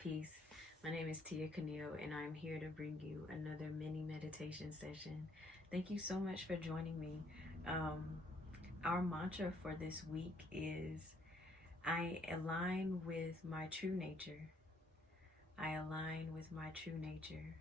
Peace. My name is Tia Camille, and I'm here to bring you another mini meditation session. Thank you so much for joining me. Um, our mantra for this week is I align with my true nature. I align with my true nature.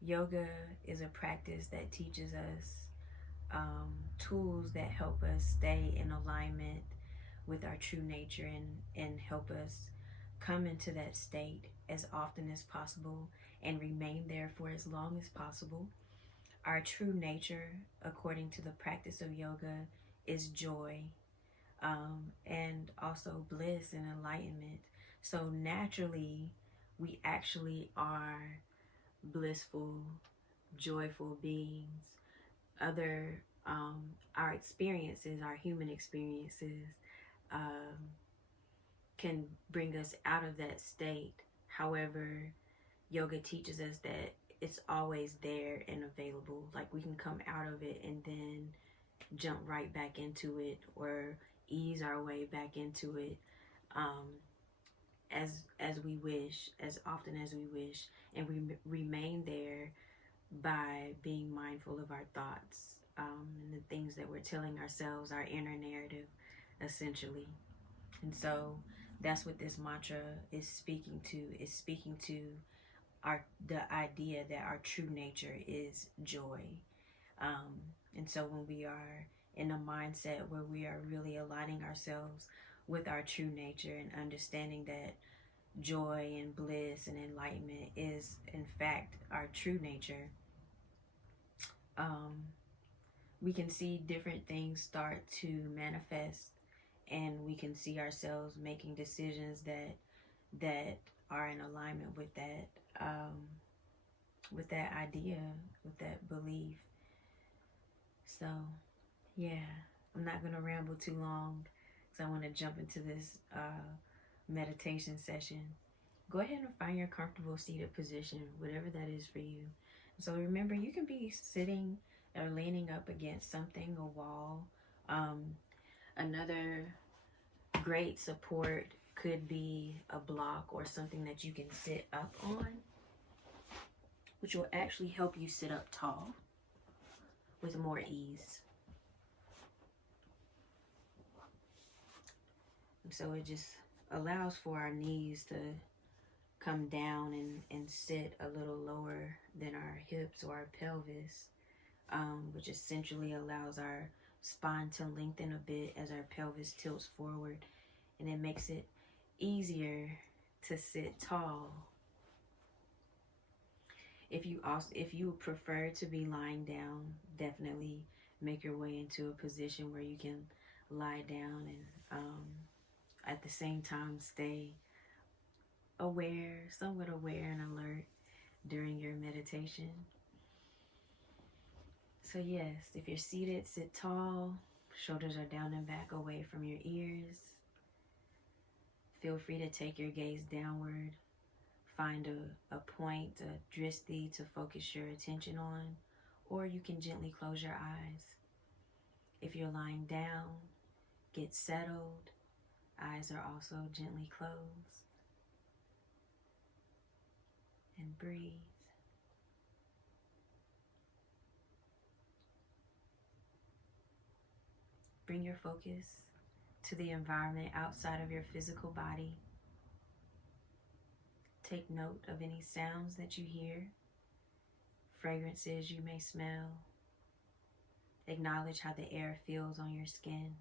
Yoga is a practice that teaches us tools that help us stay in alignment with our true nature and help us come into that state as often as possible and remain there for as long as possible. Our true nature, according to the practice of yoga, is joy, and also bliss and enlightenment. So naturally, we actually are blissful, joyful beings. Other our experiences, our human experiences, um, can bring us out of that state. However, yoga teaches us that it's always there and available. Like we can come out of it and then jump right back into it or ease our way back into it, um, as we wish, as often as we wish, and we remain there by being mindful of our thoughts, and the things that we're telling ourselves, our inner narrative, essentially. And so that's what this mantra is speaking to. Is speaking to the idea that our true nature is joy. Um, and so when we are in a mindset where we are really aligning ourselves with our true nature and understanding that joy and bliss and enlightenment is in fact our true nature, um, we can see different things start to manifest, and we can see ourselves making decisions that are in alignment with that idea, with that belief. So yeah, I'm not gonna ramble too long because I want to jump into this meditation session. Go ahead and find your comfortable seated position, whatever that is for you. So remember, you can be sitting or leaning up against something, a wall. Another great support could be a block or something that you can sit up on, which will actually help you sit up tall with more ease. And so it just allows for our knees to come down and sit a little lower than our hips or our pelvis, which essentially allows our spine to lengthen a bit as our pelvis tilts forward, and it makes it easier to sit tall. If you prefer to be lying down, definitely make your way into a position where you can lie down and at the same time stay aware, somewhat aware and alert during your meditation. So yes, if you're seated, sit tall. Shoulders are down and back away from your ears. Feel free to take your gaze downward. Find a point, a drishti to focus your attention on, or you can gently close your eyes. If you're lying down, get settled. Eyes are also gently closed. And breathe. Bring your focus to the environment outside of your physical body. Take note of any sounds that you hear, fragrances you may smell. Acknowledge how the air feels on your skin.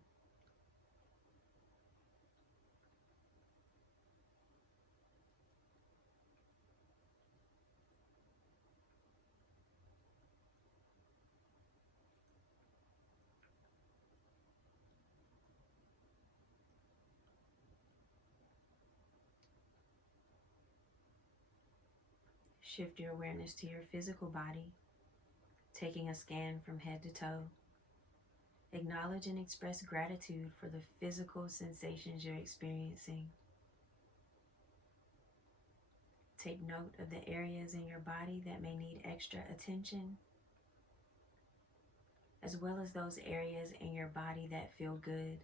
Shift your awareness to your physical body, taking a scan from head to toe. Acknowledge and express gratitude for the physical sensations you're experiencing. Take note of the areas in your body that may need extra attention, as well as those areas in your body that feel good.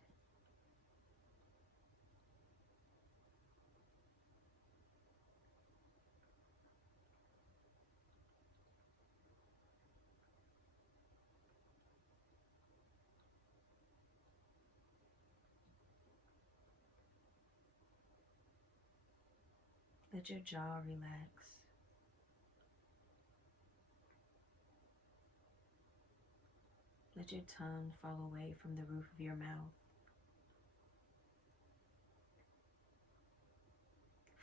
Let your jaw relax. Let your tongue fall away from the roof of your mouth.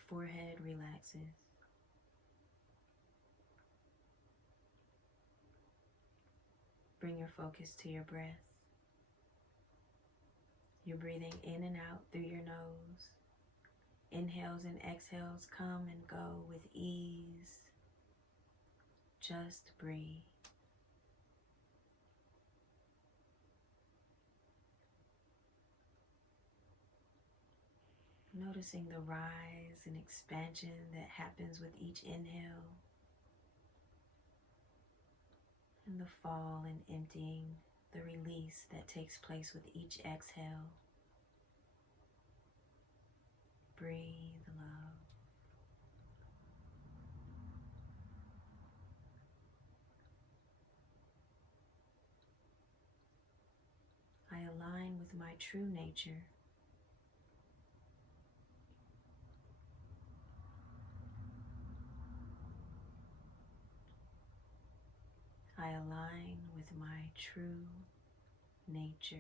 Forehead relaxes. Bring your focus to your breath. You're breathing in and out through your nose. Inhales and exhales come and go with ease. Just breathe. Noticing the rise and expansion that happens with each inhale, and the fall and emptying, the release that takes place with each exhale. Breathe love. I align with my true nature. I align with my true nature.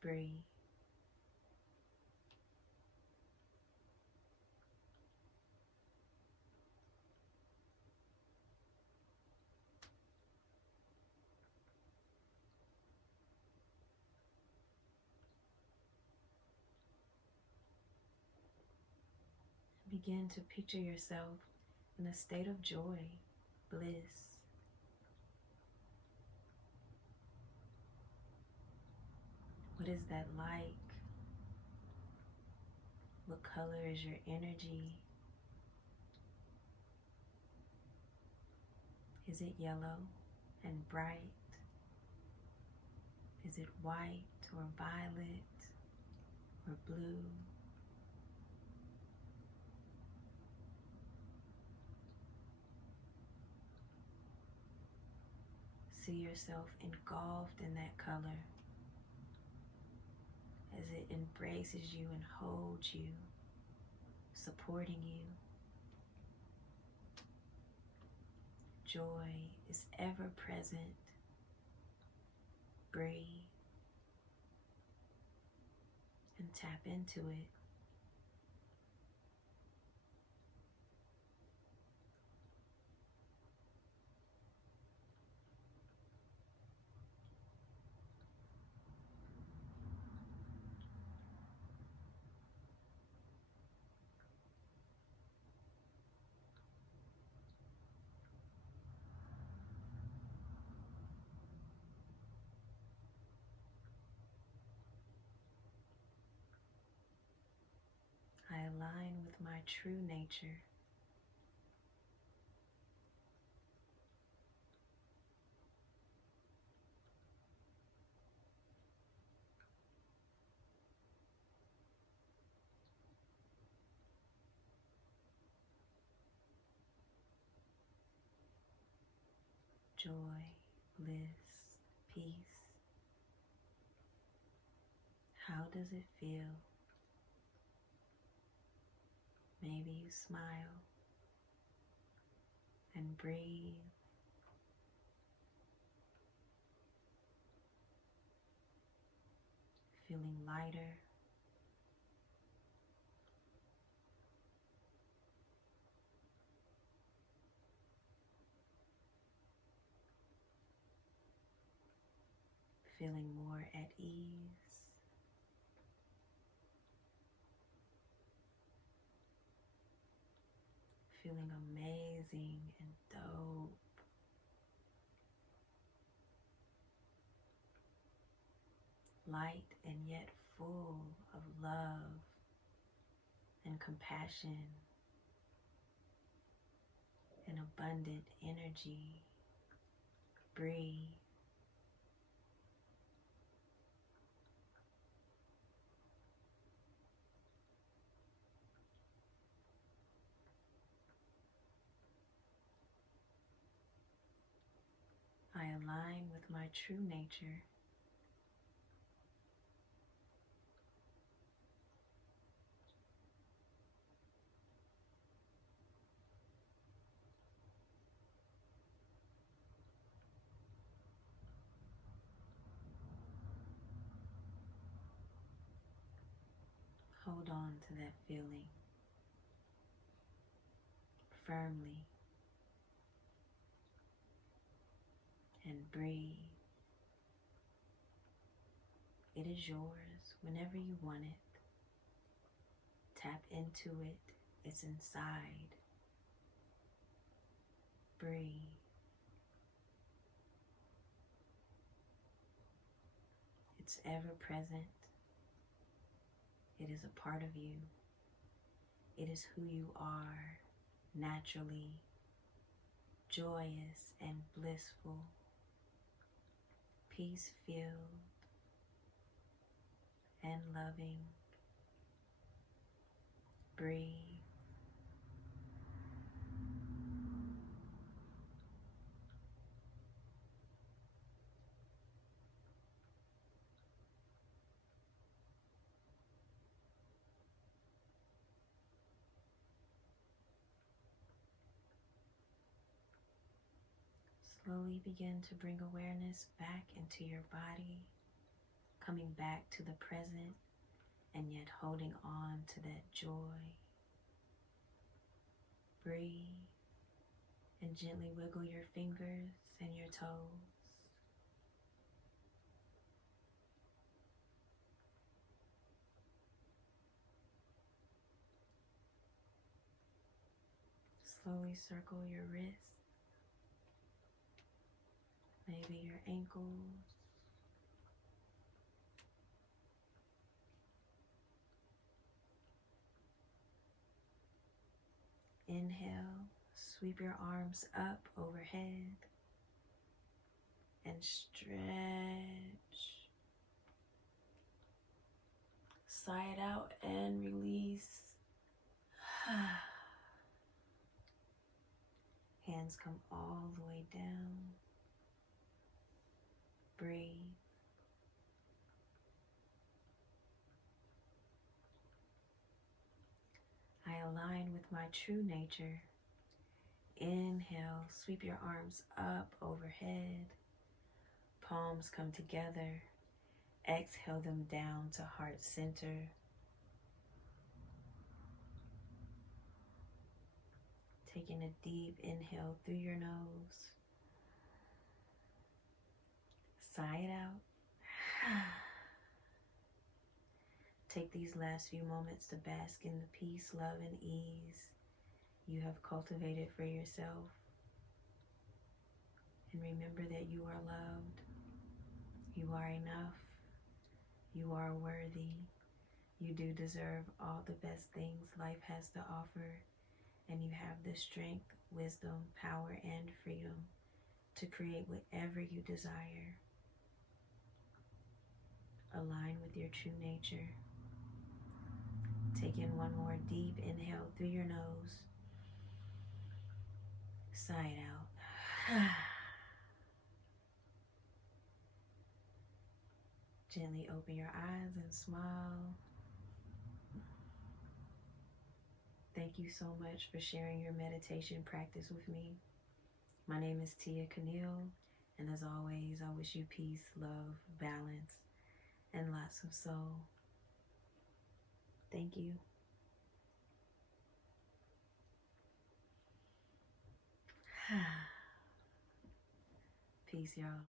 Breathe. Begin to picture yourself in a state of joy, bliss. What is that like? What color is your energy? Is it yellow and bright? Is it white or violet or blue? See yourself engulfed in that color as it embraces you and holds you, supporting you. Joy is ever present. Breathe and tap into it. I align with my true nature. Joy, bliss, peace. How does it feel? Maybe you smile and breathe. Feeling lighter. Feeling more at ease. Feeling amazing and dope. Light and yet full of love and compassion and abundant energy. Breathe. I align with my true nature. hold on to that feeling firmly and breathe. It is yours whenever you want it. Tap into it. It's inside. Breathe. It's ever present. It is a part of you. It is who you are, naturally, joyous and blissful, peace-filled and loving. Breathe. Slowly begin to bring awareness back into your body, coming back to the present and yet holding on to that joy. Breathe and gently wiggle your fingers and your toes. Slowly circle your wrists, maybe your ankles. Inhale, sweep your arms up overhead and stretch. Sigh it out and release. Hands come all the way down. Breathe. I align with my true nature. Inhale, sweep your arms up overhead. Palms come together. Exhale them down to heart center. Taking a deep inhale through your nose. Sigh it out. Take these last few moments to bask in the peace, love, and ease you have cultivated for yourself. And remember that you are loved. You are enough. You are worthy. You do deserve all the best things life has to offer. And you have the strength, wisdom, power, and freedom to create whatever you desire. Align with your true nature. Take in one more deep inhale through your nose. Sigh it out. Gently open your eyes and smile. Thank you so much for sharing your meditation practice with me. My name is Tia Camille, and as always, I wish you peace, love, balance, and lots of soul. Thank you. Peace, y'all.